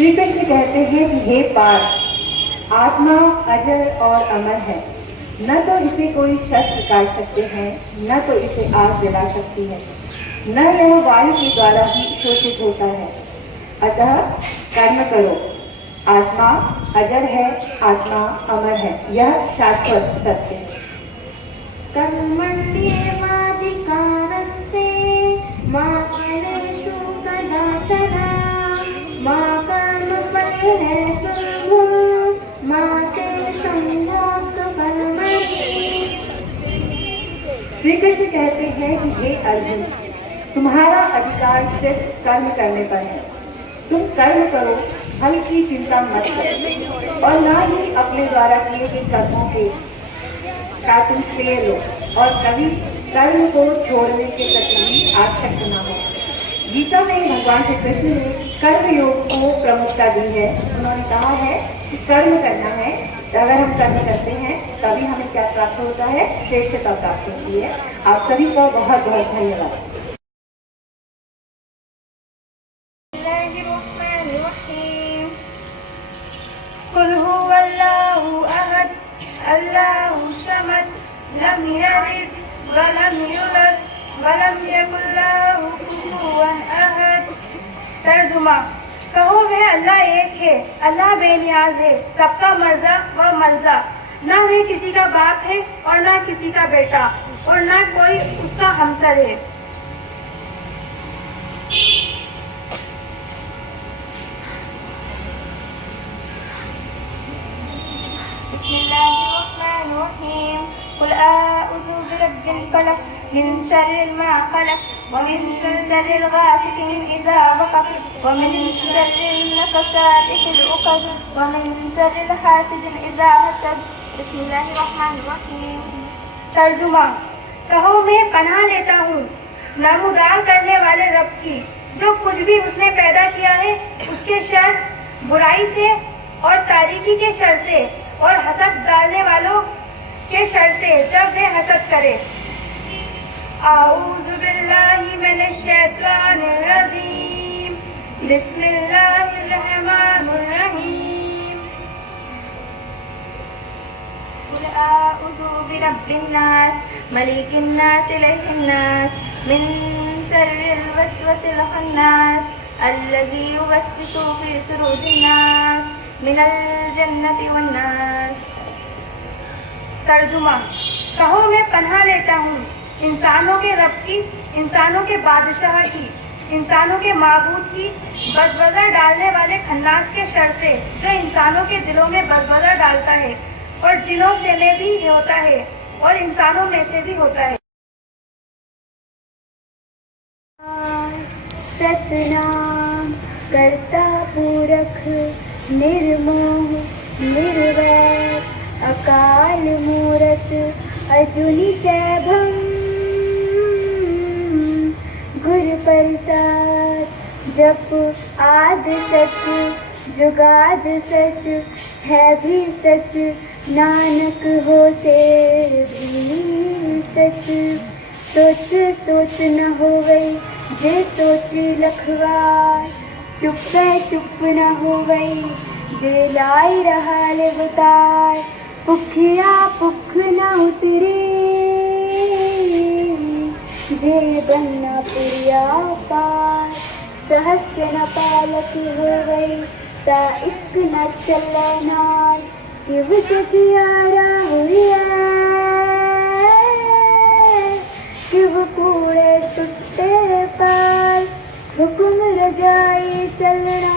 श्री कृष्ण कहते हैं कि हे पार्थ, आत्मा अजर और अमर है, न तो इसे कोई शस्त्र काट सकते हैं, न तो इसे आग जला सकती है, न यह वायु के द्वारा ही शोषित होता है। अतः कर्म करो। आत्मा अजर है, आत्मा अमर है, यह शाश्वत सत्य है। कर्मण्येवाधिकारस्ते मा फलेषु कदाचन मा कर्मफलहेतुर्भुः मा ते संगोऽस्तु कर्मणि। श्री कृष्ण कहते हैं कि हे अर्जुन, तुम्हारा अधिकार सिर्फ कर्म करने पर है। तुम कर्म करो, फल की चिंता मत करो, और ना ही अपने द्वारा किए गए कर्मों का तुम श्रेय लो, और कभी कर्म को छोड़ने के प्रति आसक्त न हो। गीता में भगवान श्री कृष्ण ने कर्म योग को प्रमुखता दी है। उन्होंने कहा है कि कर्म करना है, अगर हम कर्म करते हैं तभी हमें क्या प्राप्त होता है, श्रेष्ठता प्राप्त होती है। आप सभी को बहुत बहुत धन्यवाद। कुल हुवल्लाहु अहद अल्लाहु समद लम यलिद वलम यूलद वलम यकुल लहु कुफुवन अहद। तर्जुमा, कहो वह अल्लाह एक है, अल्लाह बेनियाज है, सबका मर्जा व मर्जा, न वह किसी का बाप है और न किसी का बेटा और न कोई उसका हमसर है। बिस्मिल्लाहिर्रहमानिर्रहीम। कुल आऊज़ु बिरब्बिल फलक मिन शर्रि मा खलक व मिन शर्रि गासिकिन इज़ा वक़ब व मिन शर्रि नफ़्साति फ़िल उक़द व मिन शर्रि हासिदिन इज़ा हसद। बिस्मिल्लाहिर्रहमानिर्रहीम। तर्जुमा, कहो मैं पनाह लेता हूँ नामुदार करने वाले रब की, जो कुछ भी उसने पैदा किया है उसके शर, बुराई से और तारीकी के शर से, और हसद डालने वालों के शर से जब वे हसद करे। आऊज़ु बिल्लाहि मिनश शैतानिर रजीम। बिस्मिल्लाहिर रहमानिर रहीम। कुल आऊज़ु बिरब्बिन नास मलिकिन नास इलाहिन नास मिन शर्रिल वसवसिल खन्नास अल्लज़ी युवस्विसु फी सुदूरिन नास मिनल जन्नति वन नास। तर्जुमा, कहो मैं पनाह लेता हूँ इंसानों के रब की, इंसानों के बादशाह की, इंसानों के माबूद की बदबदर डालने वाले खन्नास के शर से, जो इंसानों के दिलों में बदबदर डालता है और जिनों से में भी होता है और इंसानों में से भी होता है। सतनाम करता पूरख निर्मोह निर्वैर अकाल मूरत अजूनी सैभम गुर प्रसाद जप आद सच जुगाद सच है भी सच नानक हो से भी सच। सोच सोच न हो गई जे सोच लखवार, चुप न हो गई जे लाई रहा ले बतार। भुखिया भुख न उतरी जे बनना पुरिया पार। सहस्य न पालक हो गई ता इक न चले नार। शिव सचियारा हुआ शिव कूड़े टुटे पार। हुक्म रजाई चलना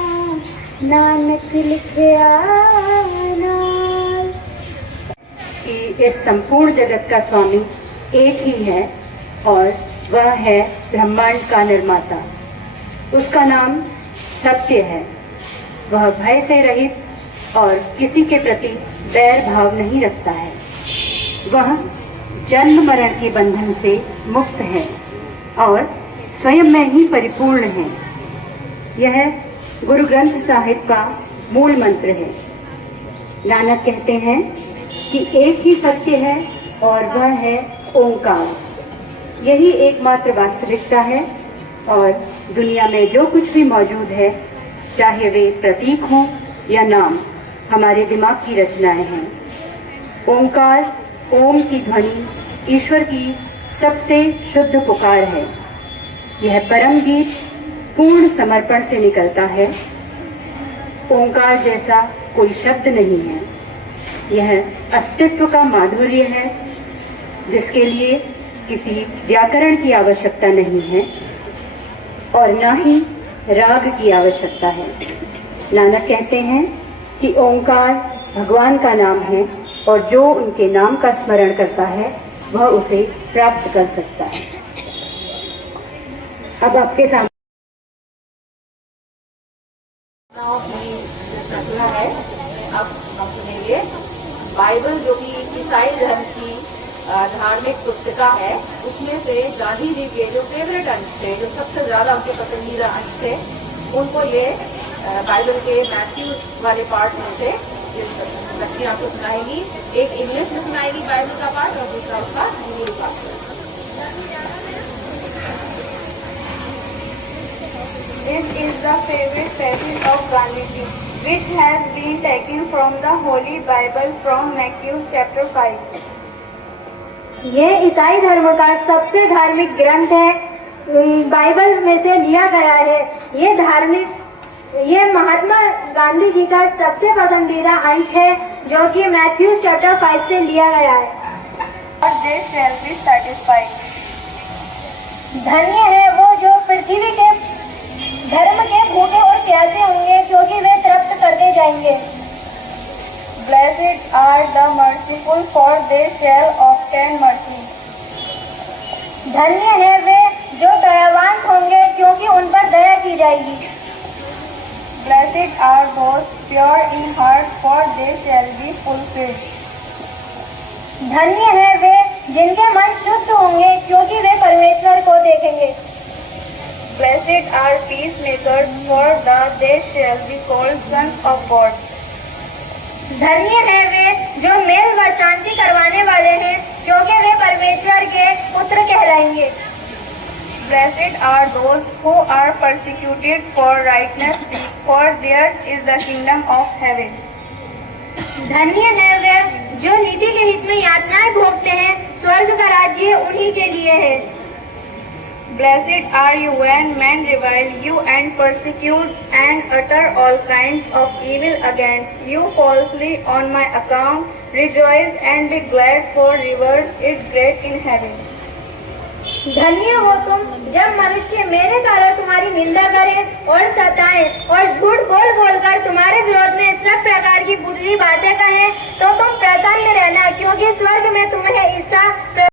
नानक लिखिया नार। कि इस संपूर्ण जगत का स्वामी एक ही है और वह है ब्रह्मांड का निर्माता। उसका नाम सत्य है। वह भय से रहित और किसी के प्रति बैर भाव नहीं रखता है। वह जन्म मरण के बंधन से मुक्त है और स्वयं में ही परिपूर्ण है। यह गुरु ग्रंथ साहिब का मूल मंत्र है। नानक कहते हैं कि एक ही सत्य है और वह है ओंकार। यही एकमात्र वास्तविकता है और दुनिया में जो कुछ भी मौजूद है चाहे वे प्रतीक हों या नाम, हमारे दिमाग की रचनाएं हैं। ओंकार, ओम की ध्वनि ईश्वर की सबसे शुद्ध पुकार है। यह परम गीत पूर्ण समर्पण से निकलता है। ओंकार जैसा कोई शब्द नहीं है। यह अस्तित्व का माधुर्य है, जिसके लिए किसी व्याकरण की आवश्यकता नहीं है और न ही राग की आवश्यकता है। नानक कहते हैं कि ओंकार भगवान का नाम है और जो उनके नाम का स्मरण करता है वह उसे प्राप्त कर सकता है। अब आपके सामने रचना है। अब हम सुनेंगे बाइबल, जो कि ईसाई धर्म की धार्मिक पुस्तिका है, उसमें से गांधी जी के जो फेवरेट अंश थे, जो सबसे ज्यादा उनके पसंदीदा अंश थे, उनको ये बाइबल के मैथ्यू वाले पार्ट में से बच्ची आपको सुनाएगी। एक इंग्लिश में सुनाएगी बाइबल का पार्ट और दूसरा उसका Hindi part. This is the favorite passage of Gandhiji, which has been taken from the Holy Bible from Matthew chapter 5. ये ईसाई धर्म का सबसे धार्मिक ग्रंथ है, बाइबल में से लिया गया है। ये महात्मा गांधी जी का सबसे पसंदीदा अंश है, जो कि मैथ्यू चैप्टर 5 से लिया गया है। But they shall be satisfied. धन्य है वो जो पृथ्वी के धर्म के भूखे और प्यासे होंगे, क्योंकि वे तृप्त कर दिए जाएंगे। Blessed are the merciful, for they shall obtain mercy. धन्य है वे जो दयावान होंगे, क्योंकि उन पर दया की जाएगी। Blessed are those pure in heart, for they shall be fulfilled. धन्य है वे जिनके मन शुद्ध होंगे, क्योंकि वे परमेश्वर को देखेंगे। Blessed are peacemakers, for they shall be called sons of God. धन्य है वे जो मेल व शांति करवाने वाले हैं, क्योंकि वे परमेश्वर के पुत्र कहलाएंगे। Blessed are those who are persecuted for righteousness' sake, for theirs is the kingdom of heaven. धन्य है वे जो नीति के हित में यातनाएं भोगते हैं, स्वर्ग का राज्य उन्हीं के लिए है। Blessed are you when men revile you and persecute and utter all kinds of evil against you falsely on my account. Rejoice and be glad, for reward is great in heaven. धन्य हो तुम जब मनुष्य मेरे कारण तुम्हारी निंदा करें और सताएं और झूठ बोल बोलकर तुम्हारे विरोध में सब प्रकार की बुरी बातें कहें, तो तुम प्रसन्न रहना, क्योंकि स्वर्ग में तुम्हें इसका